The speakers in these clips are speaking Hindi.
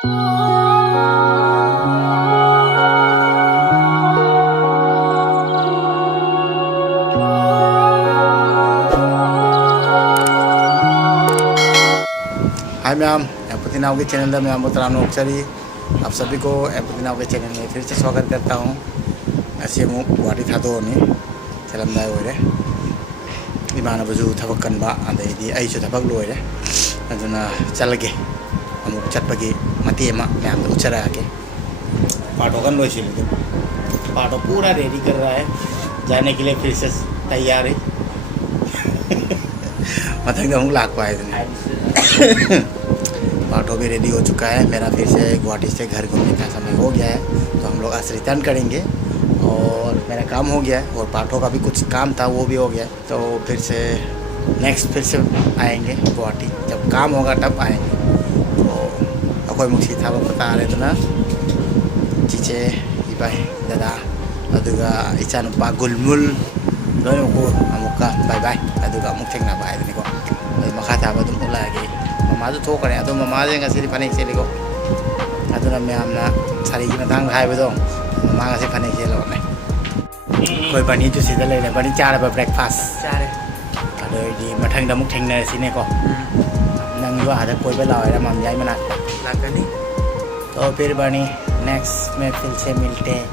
हाय मैम, एम्पैथी नाउ के चैनल में मैम तराम नोक्चरी आप सभी को एम्पैथी नाउ के चैनल में फिर से स्वागत करता हूँ। ऐसे मु गुवाहाटी थादोनी चलमदाय होरे इमानबजु थबक कनबा अदैदि अइसु थबक लोरे अदुना चलगे अमुक चटपगी मती अमा मैम उचराके पाटोगन लोइसिलु पाटो पूरा रेडी कर रहा है जाने के लिए फिर से तैयार है। मतलब हम लाग पाए थे पाटो भी रेडी हो चुका है। मेरा फिर से गुवाहाटी से घर घूमने का समय हो गया है, तो हम लोग आज रिटर्न करेंगे और मेरा काम हो गया है और पाटो का भी कुछ काम था वो भी हो गया है। तो फिर से नेक्स्ट फिर से आएंगे गुवाहाटी, जब काम होगा तब आएंगे। तो अखोई मुक्सी था पता रहे तो ना चीचे इबाई दादा अदुगा इचा नुपा गुलमुल लोन को अमुका बाय बाय अदुगा अमुक थेंगना बाय दनिको मखा था बदुम उलागे ममा जो थोकरे अदो ममा जे ngasi फानेक सेलिको अदुना मैमना सारी की मतांग हाइबदो ममा ngasi फानेक सेलो ने कोई बनी जो सीधा ले बनी चार बा ब्रेकफास्ट चार अदो दी मथंग द मुक थेंगना सिने को नंग जो आधा कोई बे लावे मम जाई मना लागनी। तो फिर बनी नेक्स्ट में फिर से मिलते हैं।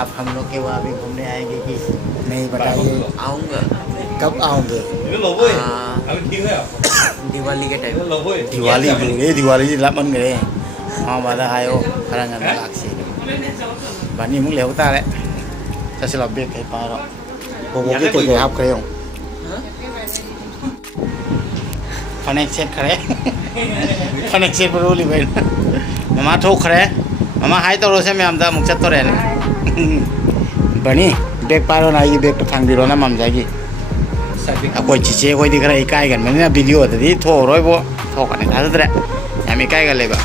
आप हम लोग के वहाँ भी घूमने आएंगे कि नहीं बताइए? आऊँगा। कब आओगे? दिवाली के टाइम। दिवाली जी लाभ मन गए हाँ बाधा आयो खरंग लाक्सी बनी मुँह ले होता है जैसे लब्बे कहीं पा रहा वो कोई आप करे हो फनेक सेट करे फनेक सेट पर रोली भाई ममा ठोक करे ममा हाई तो रोसे में आमदा मुक्सत तो रहने बनी बैग पारो ना ये बैग तो थांग दिलो ना मम जाएगी कोई चीज़ें कोई दिख रहा है इकाई कर मैंने वीडियो होता थी थो रोई वो थो करने का था हम इकाई कर लेगा।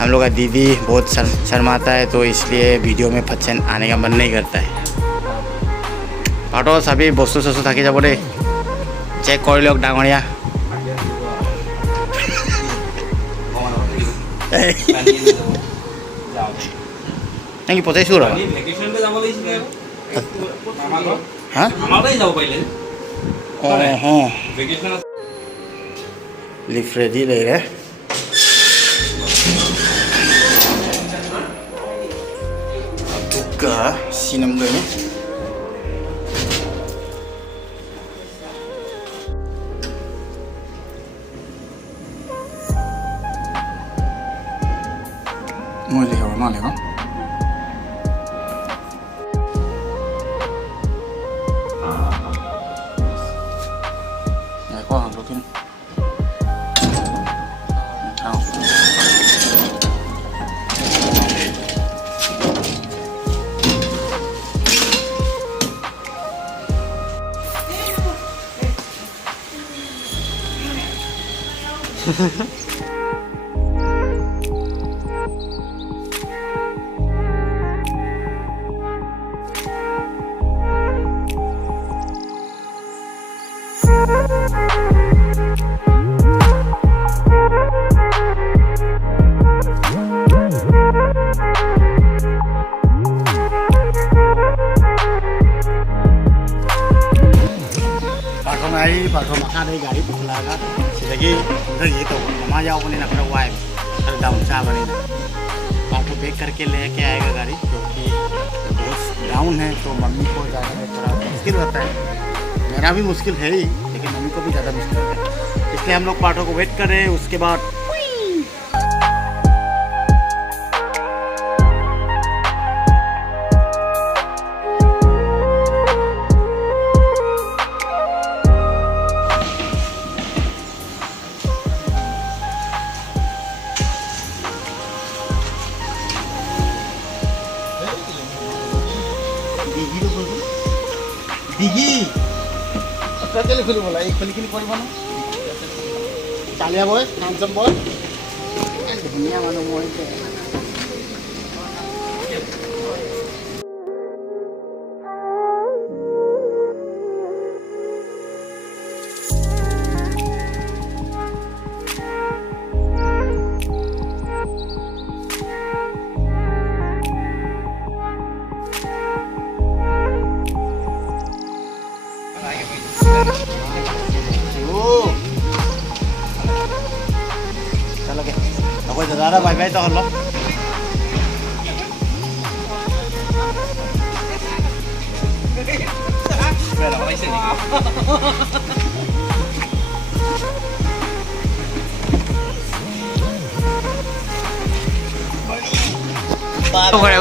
हम लोग का दीदी बहुत शर्माता है तो इसलिए वीडियो में फंक्शन आने का मन नहीं करता है। पाटो सभी बस्तु सस्तु थकी जा बोले चेक कर लो डांगरिया नहीं पता शुरू हाँ हाँ लिफ्ट रेडी ले रहे बुका सिनम गए मुझे हो ना लेगा हम लोग पाठो मखा नहीं गाड़ी पुखलागा सिदगी ये तो ममा जाओगे ना खड़ा हुआ है खड़ा डाउन चा बने पाठो बैक करके लेके आएगा गाड़ी क्योंकि बहुत डाउन है तो मम्मी को जाने में थोड़ा मुश्किल होता है। मेरा भी मुश्किल है ही लेकिन मम्मी को भी ज़्यादा मुश्किल होता है, इसलिए हम लोग पाठो को वेट कर रहे हैं। उसके बाद दिगी अच्छा चले खुली बोला एक खुली पड़ब ना चालिया बॉय हैंडसम बॉय धनिया मानो मोह Aku dah bye bye to lo.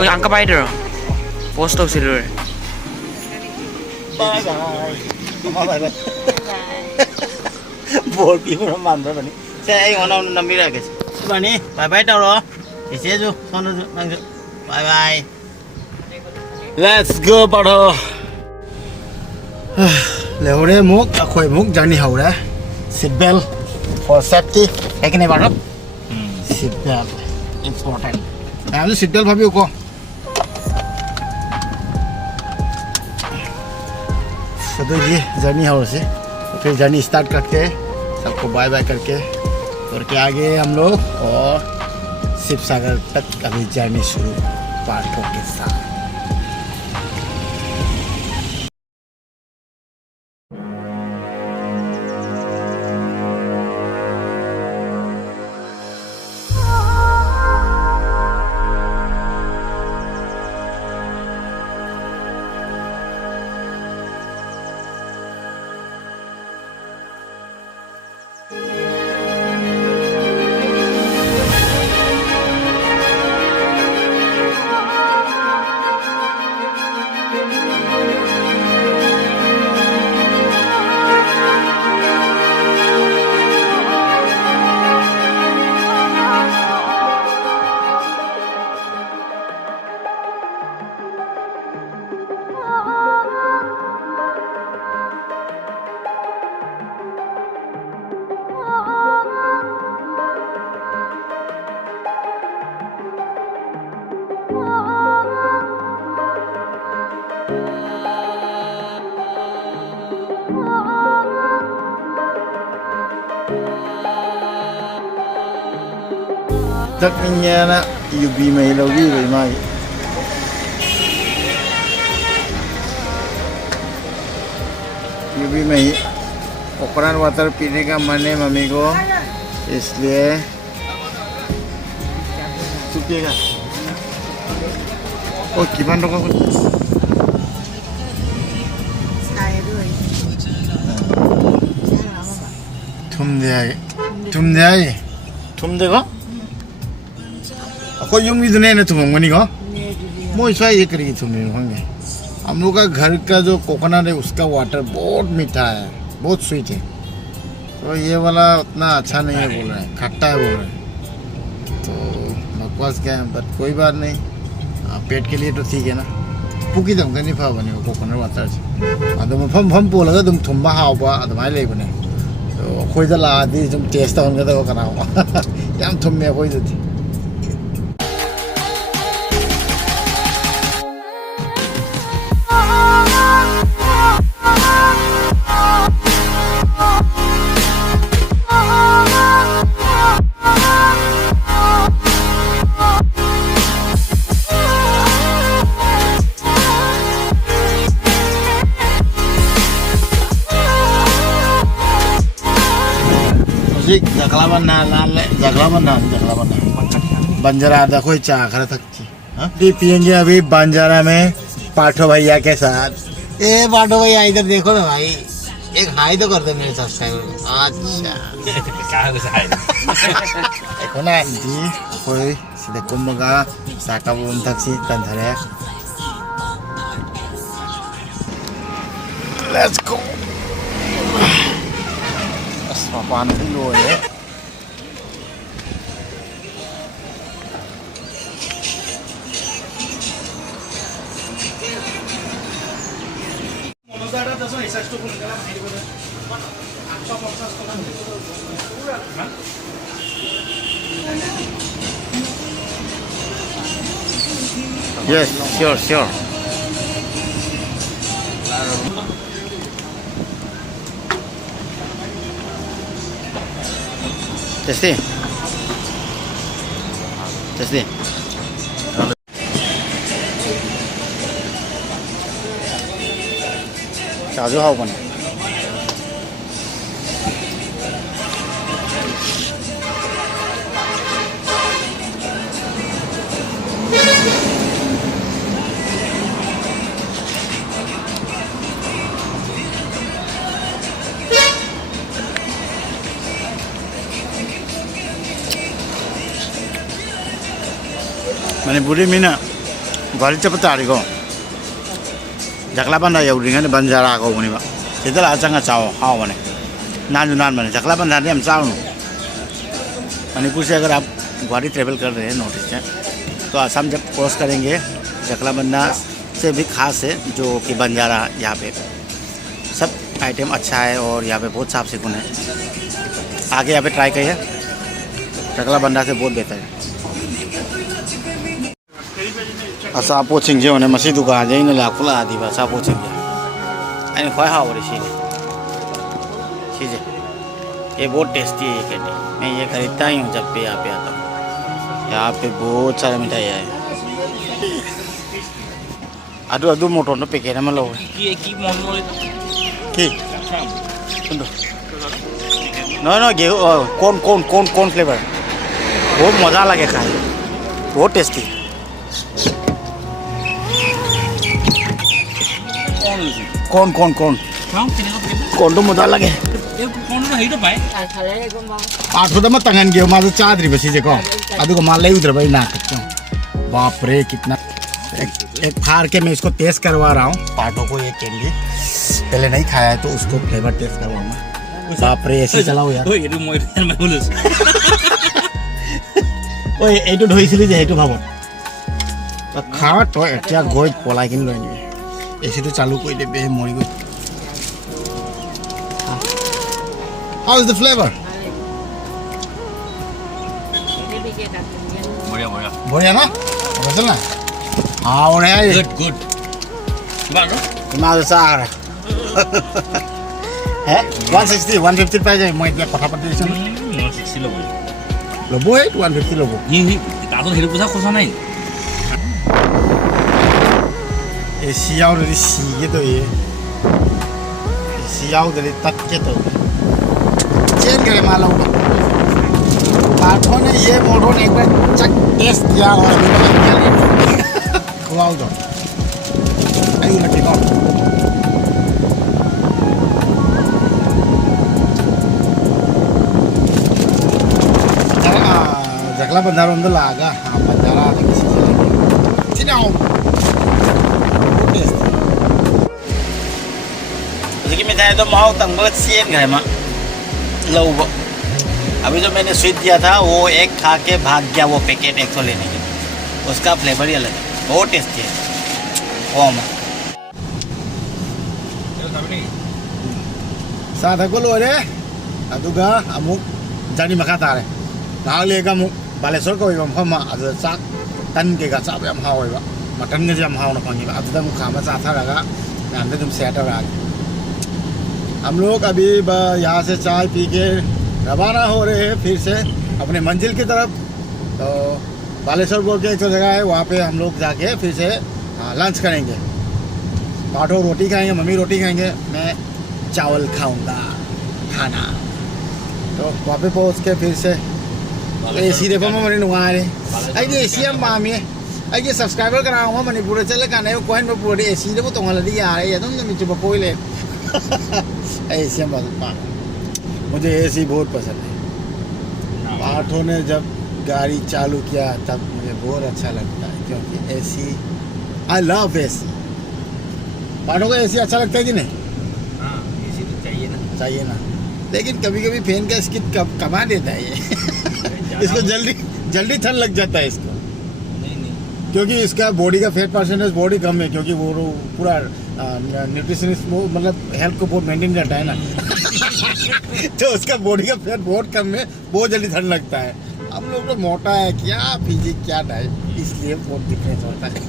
Angka bye dulu. Post office dulu. Bye bye. Mama bye bye. Bol pi mo man ba bani. Sa ai ngono nambi ra ke. Bani bye bye to lo. Ise ju sono ju nang ju. Bye bye. Let's go padho. Lehore muk akhoi muk journey ho ra. Seat belt for safety. Ekne padho. Seat belt important. I'm seat belt bhabi ko. तो ये जर्नी है उसे फिर जर्नी स्टार्ट करके सबको बाय बाय करके और के आगे हम लोग और शिव सागर तक अभी जर्नी शुरू पाठों के साथ tắc nha na yubi mai lo bi bai mai yubi mai coconut water पीने का मन है मम्मी को इसलिए तू पिएगा ओ किमान टका थुम देगा कोई यूं भी तो नहीं ना तुम मनी को मोई स्वाई ये करेगी तुम्हें होंगे हम लोग का घर का जो कोकोनट है उसका वाटर बहुत मीठा है बहुत स्वीट है तो ये वाला उतना अच्छा नहीं है बोल रहे हैं खट्टा है बोल रहे हैं तो बकवास क्या है बट कोई बात नहीं पेट के लिए तो ठीक है ना पुकी दम का नहीं फा बने वो कोकोनट वाटर से अदम फम पोलगा तुम थुम्बा हावबा अदमाय ले बने तो कोई दा लादी तुम टेस्ट होंगे तो कराओ याम थुम्मे कोई दे जगलाबना बंजारा आधा कोई चाह खरा थकती अभी पियेंगे अभी बंजारा में पाठो भैया के साथ ए पाठो भैया इधर देखो ना भाई एक हाई तो कर दो मेरे सब्सक्राइबर को अच्छा देखो ना आंटी कोई सीधे कुंभगा साका बोल थकसी तंधरे लेट्स गो पान लो है Yes, sure. Testing. 자주 하고 보네. Manipuri Meena गाड़ी चप तारीको जकलाबंदा यौरिंग बंजारा कौगनी सीधा चंगा चाओ हाँ बने नान बने जकलाबंदा हम चाओ मणिपुर से अगर आप गुवाहाटी ट्रेवल कर रहे हैं नॉर्थ ईस्ट से तो आसाम जब क्रॉस करेंगे जकलाबंदा से भी खास है जो कि बंजारा यहाँ पे सब आइटम अच्छा है और यहाँ पे बहुत साफ सुथरा है। आगे यहाँ पे ट्राई करिए जकलाबंदा से बहुत बेहतर है। अचापोचिंग मसी दुकान से लादी अचापोचिंग अने खाई हावरे सीजे ये बहुत टेस्टी है ये कैंडी। मैं ये खरीदता ही हूँ जब भी यहाँ पे आता हूँ। यहाँ पे बहुत सारा मिठाई है। अदू मोटो न पैकेट में लो नो कौन फ्लेवर बहुत मज़ा लगे खाए बहुत टेस्टी। कौन तो मजा लगे आठों में तंगन गए माँ चाद्री सीजे को अभी माँ लेद्रब ना बाप रे कितना एक फाड़ के मैं इसको टेस्ट करवा रहा हूँ पाठों को। ये कैंडी पहले नहीं खाया है तो उसको फ्लेवर टेस्ट करवाऊंगा। बाप रे ऐसे चलाओ यार ओए এইটো ধৰিছিলি যে সেইটো ভাবত খা তই এতিয়া গৈ পলাই কিনি লৈ আনিবি এচিটো চালু কৰি দে বে মৰি গৈ। How is the flavor? बढ़िया ना चल ना हाँ बढ़िया गुड इमाल सार है 160 150 पाई जाए मैं কথা পাতি দিছো 160 ল'ব ল'বই 150 ল'ব ই তাতো হেৰি পইচা খৰচা নাই एसी आओ रे सीगे तो ये एसी आओ रे तक के तो चेंज करे माला पाठों ने ये मोटो ने एक बार चक टेस्ट किया और खुआओ दो आई लगी कौन जकला बंदारों अंदर लागा हाँ बंदारा आने किसी से लगे चिनाओ मिठाई तो माओ तंग सीन गए माँ लो अभी जो मैंने स्वीट दिया था वो एक खा के भाग गया वो पैकेट 100 लेने के उसका फ्लेवर ही अलग है बहुत टेस्टी है। ओ माँ साधा को लो रे अदुगा अमुक जानी मखा तारे नाल लेगा मुक बालेश्वर को इवम हम अद साक तन के का साब हम हाव इवा मटन के हम हाव न पंगी अद तक मुखा में साथा लगा नाम तो तुम सेट हो हम लोग अभी यहाँ से चाय पी के रवाना हो रहे हैं फिर से अपने मंजिल की तरफ। तो बालेश्वर बोल के एक जगह है वहाँ पे हम लोग जाके फिर से लंच करेंगे। पाठो रोटी खाएंगे मम्मी रोटी खाएंगे मैं चावल खाऊंगा खाना। तो वहाँ पे पहुँच के फिर से एसी देखो मैं मैंने नुआ रहे आई एसी हम मामी आई सब्सक्राइबर कराऊंगा मणिपुर चले गाने कोहन में पूरे एसी देखो तो लड़ी आ रही है तुम मिचुप कोई ले ऐसे मुझे एसी बहुत पसंद है। पाठों ने जब गाड़ी चालू किया तब मुझे बहुत अच्छा लगता है क्योंकि एसी आई लव एसी। पाठों को एसी अच्छा लगता है कि नहीं? हाँ एसी तो चाहिए ना लेकिन कभी कभी फैन का स्किप कमा देता है ये इसको जल्दी ठंड लग जाता है इसको नहीं क्योंकि इसका बॉडी का फैट परसेंटेज बहुत ही कम है क्योंकि वो पूरा न्यूट्रिशनिस्ट मतलब हेल्थ को बहुत मेंटेन करता है ना तो उसका बॉडी का फैट बहुत कम है बहुत जल्दी ठंड लगता है। हम लोग तो मोटा है क्या फिजिक क्या डाइट इसलिए बहुत डिफरेंस होता है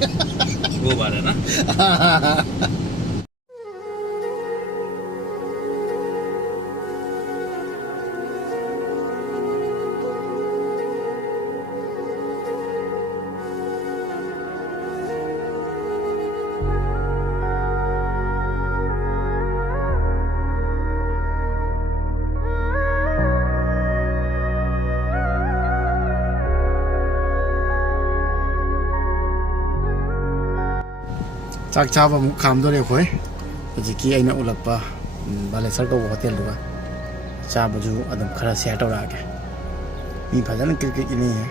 वो बात है ना। चाक चाब अमुक खामदोरे अखोय हजिकी अइना उलप्पा बालेश्वर को होटल दुगा चाबजु अदम खरा सेट तौरागे मी फजन क्रिकेट नहीं है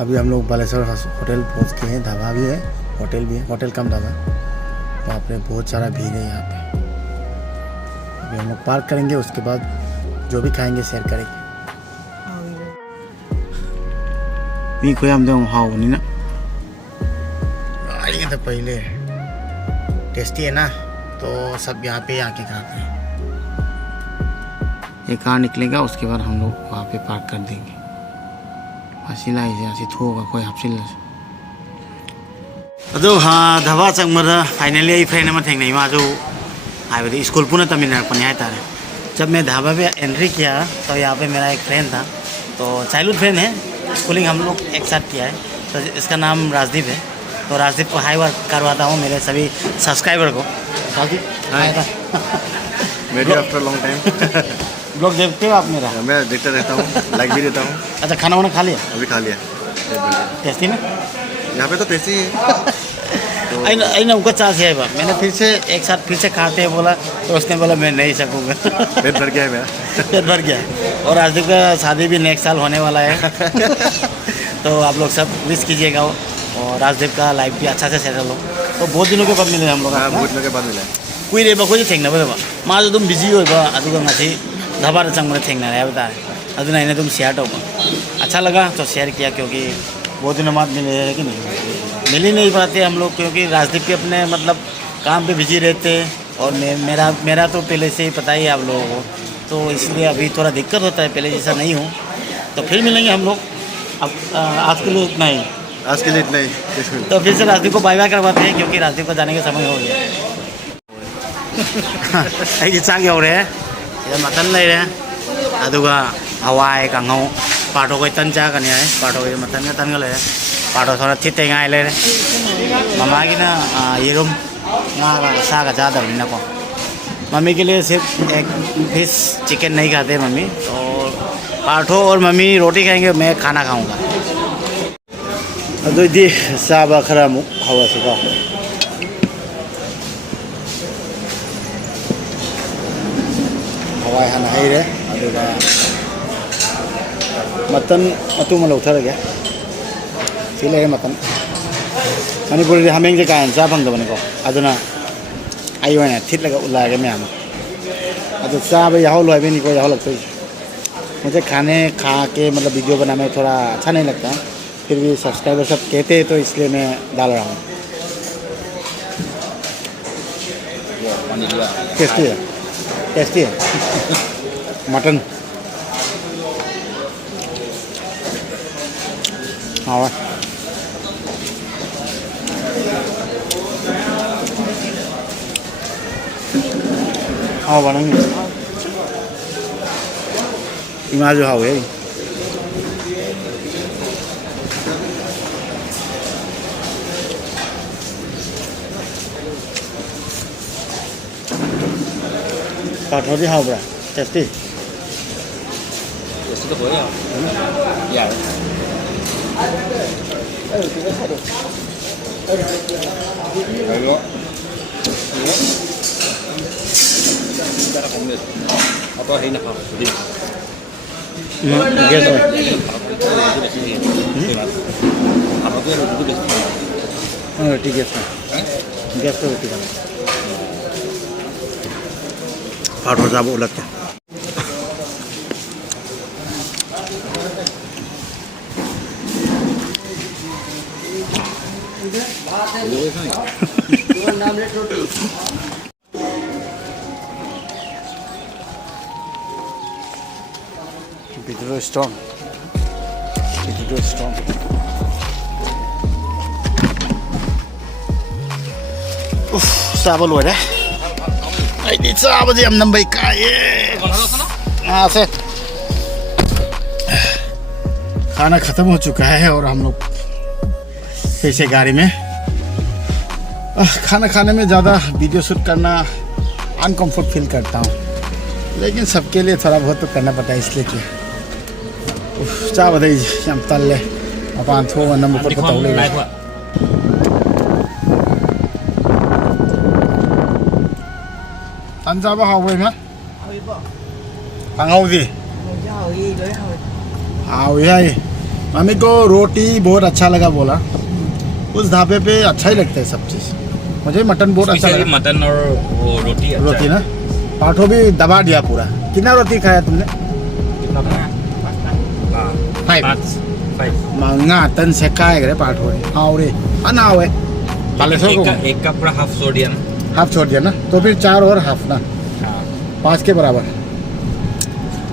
अभी हम लोग बालेश्वर होटल पहुंच के हैं। ढाबा भी है, होटल भी है, होटल कम ढाबा। वहाँ पे बहुत सारा भीड़ है यहाँ पे। अभी हम लोग पार्क करेंगे, उसके बाद जो भी खाएंगे शेयर करेंगे। नहीं कोई हम दो हाँ नहीं ना आएंगे तो पहले टेस्टी है ना, तो सब यहाँ पे आके खाते हैं। ये कार निकलेगा, उसके बाद हम लोग वहाँ पे पार्क कर देंगे। हसीला ऐसे थोड़ा कोई हफ्सिल अदो हाँ धबा चंगमरा फाइनली आई फ्रेंड में थेंग नहीं माजो हाईवे स्कूल पुनः तमिलनाडु पर नहीं तारे। जब मैं ढाबा पे एंट्री किया तो यहाँ पे मेरा एक फ्रेंड था, तो चाइल्डहुड फ्रेंड है, स्कूलिंग हम लोग एक साथ किया है। तो इसका नाम राजदीप है। तो राजदीप को हाई वर्क करवाता हूँ मेरे सभी सब्सक्राइबर को। राजदीप मेरी आफ्टर लॉन्ग टाइम ब्लॉग देखते हो आप मेरा? मैं देखता रहता हूँ, लाइक भी देता हूँ। अच्छा खाना वाना खा लिया? अभी खा लिया। टेस्टी ना? यहाँ पे तो टेस्टी है। आई उनको चार्ज है। मैंने फिर से एक साथ फिर से खाते हैं बोला, तो उसने बोला मैं नहीं सकूँगा। पेट भर गया है मेरा। पेट भर गया। और राजदीप का शादी भी नेक्स्ट साल होने वाला है। तो आप लोग सब विश कीजिएगा और राजदीप का लाइफ भी अच्छा से सेटल हो। तो बहुत दिनों के बाद मिले हम लोग। बहुत दिनों के बाद मिला है। कुछ कोई थेंगनबा माजो तुम बिजी होगा अदुगा ngasi धाबा चंगने थेंगना है बता अदुना इन्हें तुम शेयर टोपा अच्छा लगा तो शेयर किया, क्योंकि बहुत दिनों बाद मिले हैं कि नहीं मिल ही नहीं पाते हम लोग, क्योंकि राजदीप के अपने मतलब काम पे बिजी रहते हैं और मेरा तो पहले से ही पता ही है आप लोगों को, तो इसलिए अभी थोड़ा दिक्कत होता है, पहले जैसा नहीं हूँ। तो फिर मिलेंगे हम लोग। अब आज के लिए इतना ही। आज के लिए इतना ही। तो फिर से राजदीप को बाय बाय करवाते हैं, क्योंकि राजदीप को जाने का समय हो गया। चाक यौरे मतन लेरे अदुगा हवाई कांगौ पाठो कोई तन चाकनी है पाठो कोई मतन का तन लेरे पाठो थोड़ा थिते गाय लेरे मम्मा की ना येरुम साग चादर को मम्मी के लिए सिर्फ एक पीस चिकन नहीं खाते मम्मी, और पाठो और मम्मी रोटी खाएंगे, मैं खाना खाऊंगा। अदुदी साबा खरा मुक हवा से का हवाई हन है मतन अतुम लौथरगे सी लेगे मतन मनपुर हमें का चा फंगदबनेको अदुना अयोना थिटलगा उल्लागे मैम अदु चाब याहो लोइबेनिको याहो लगते। मुझे खाने खा के मतलब वीडियो बनाने में थोड़ा अच्छा नहीं लगता, फिर भी सब्सक्राइबर सब कहते हैं तो इसलिए मैं डाल रहा हूँ। टेस्टी है, टेस्टी है मटन। हाँ हाँ बनेंगे इमाज हाँ है पाठो भी हाँ बड़ा टेस्टी तो हो गया यार hello cara không được apa ini apa jadi gak tau apa tuh itu biasa ठीक है गैस तो रोटी खाना पाठो जाब लगता Video strong. Video strong. Sabar luar deh. Ini sabar jam 6 baik kaya. हाँ से खाना ख़त्म हो चुका है और हम लोग फिर से गाड़ी में। खाना खाने में ज़्यादा वीडियो शूट करना अनकम्फर्ट फील करता हूँ, लेकिन सबके लिए थोड़ा बहुत तो करना पड़ता है, इसलिए कि चा बताइए हम तल ले अपन थोड़ा नंबर पर बताओ ले तन जाबा हावे में हांगाउदी हावे है मम्मी को रोटी बहुत अच्छा लगा बोला। उस ढाबे पे अच्छा ही लगता है सब चीज़। मुझे मटन बहुत अच्छा स्पेशली लगा। मटन और वो रोटी अच्छा रोटी है। ना पाठो भी दबा दिया पूरा। कितना रोटी खाया तुमने? कितना खाया? हाँ, 5 5 मंगा तन से खाए करे पाठो हाँ रे अनाव है पाले सो एक का पूरा हाफ सोडियम। हाफ छोड़ दिया ना तो फिर 4 और हाफ ना हाँ 5 के बराबर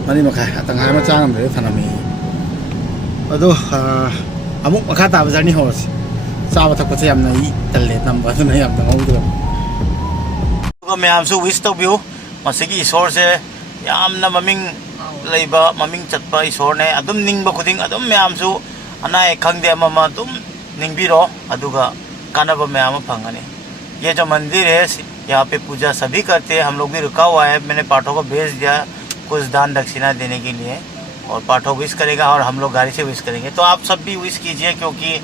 मनी मखा तंगाई में चांग रहे थाना में अदो अमुक मखा ताब जर्नी होस चाव थक पछे हमना ई तल्ले नंबर तो नहीं हम तंगाउ तो मैं आपसे विश तो बियो मसिगी ईश्वर से यामना ममिंग लेबा ममिंग चतपा ईश्वर ने अदुम निंगबा खुदिंग अदुम मैं आमसु अनाय खंगदे अममा तुम निंगबिरो अदुगा कानबा मैं आम फंगने। ये जो मंदिर है यहाँ पे पूजा सभी करते हैं। हम लोग भी रुका हुआ है। मैंने पाठों को भेज दिया कुछ दान दक्षिणा देने के लिए और पाठों विश करेगा और हम लोग गाड़ी से विश करेंगे। तो आप सब भी विश कीजिए क्योंकि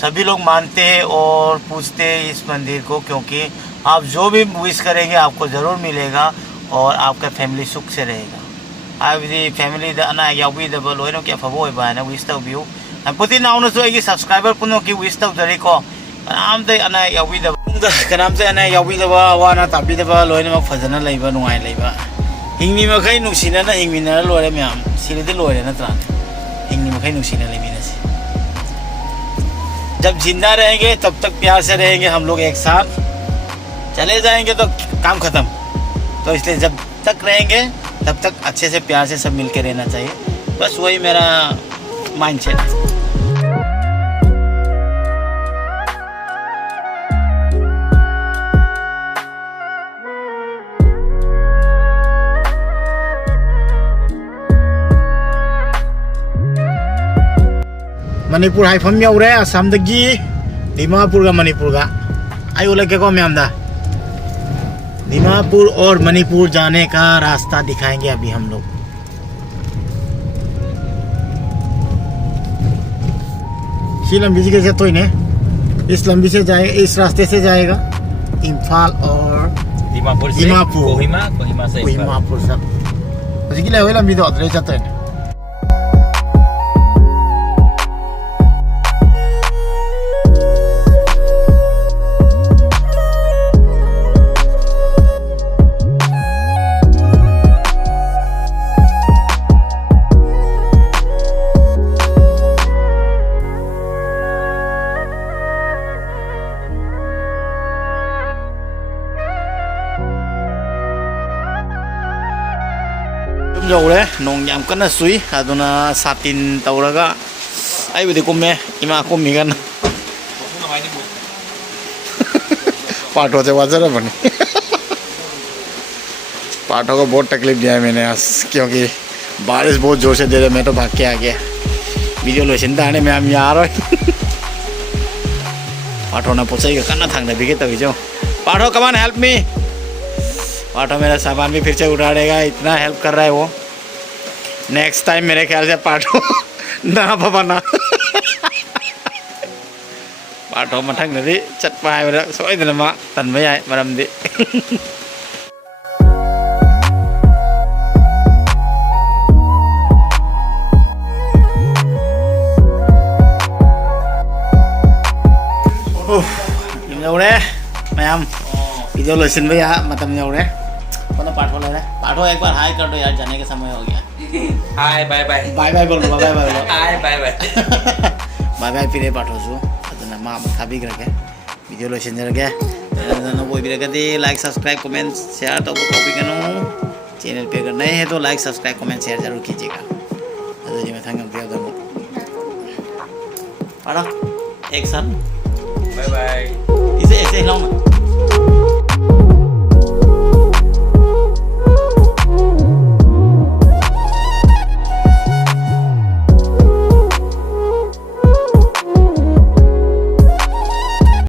सभी लोग मानते हैं और पूजते हैं इस मंदिर को, क्योंकि आप जो भी विश करेंगे आपको ज़रूर मिलेगा और आपका फैमिली सुख से रहेगा। हाइबदी फैमिली दा अना याउबीदबा लोइनो के फबो बायना विश तौबियो पुति नाउनसु आइगी सब्सक्राइबर पुनो की विश तौदरिको कनामते अना याउबीदबा कनामते अना याउबीदबा वाना ताबीदबा लोइनो फजना लैबा नुंगाइ लैबा हिंगनी मखै नुसिना हिंगमिना लोरे म्याम सिरिदे लोरे नत्रा हिंगनी मखै नुसिना लेमिनासी। जब जिंदा रहेंगे तब तक प्यार से रहेंगे हम लोग एक साथ, चले जाएंगे तो काम खत्म। तो इसलिए जब तक रहेंगे तब तक अच्छे से प्यार से सब मिलके रहना चाहिए। बस वही मेरा माइंडसेट है। मणिपुर हाइफम यौरे आसामदगी डिमापुर का मणिपुर का आयु लगे को मैमदा दीमापुर और मणिपुर जाने का रास्ता दिखाएंगे अभी हम लोग। इसी लंबी से कैसे तो इन्हें इस लंबी से जाएगा, इस रास्ते से जाएगा इम्फाल और दीमापुर से कोहिमा से कोहिमापुर सब उसकी ले हुई लंबी तो अदरे जाता है। जौरे नोंग याम कन्ना सुई अदुना सातिन तौरगा आइबुदि कुम्मे इमा कुम्मिगन पाठो से वाजरा बनी पाठो को बहुत तकलीफ दिया है मैंने आज, क्योंकि बारिश बहुत जोर से दे रही। मैं तो भाग के आ गया वीडियो लो चिंता आने में हम यार पाठो ना पूछेगा कन्ना थांगने भी के तभी जो पाठो कमान हेल्प मी। पाठो मेरा सामान भी फिर से उठा देगा, इतना हेल्प कर रहा है वो। नेक्स्ट टाइम मेरे ख्याल से पाठो ना बाबा ना पाठो मथंग नदी चटपा है सोइदना मा तन्बा याय मरमदि यौरे मैम वीडियो लोसिन भैया मतलब यौरे कौन पाठो ले रहा है। पाठो एक बार हाय कर दो यार, जाने का समय हो गया। Hi bye bye bye bye बोलो, बाय बाय बोलो, hi bye bye bye bye फिर पाठो सु अदना मा थाबी करके वीडियो लोसिन जरगे ना वो भी रखते लाइक सब्सक्राइब कमेंट शेयर तो कॉपी करो। चैनल पे अगर नए हैं तो लाइक सब्सक्राइब कमेंट शेयर जरूर कीजिएगा। अदो जी मैं थैंक यू दो पाठो एक साथ बाय बाय इसे ऐसे हिलाओ ना।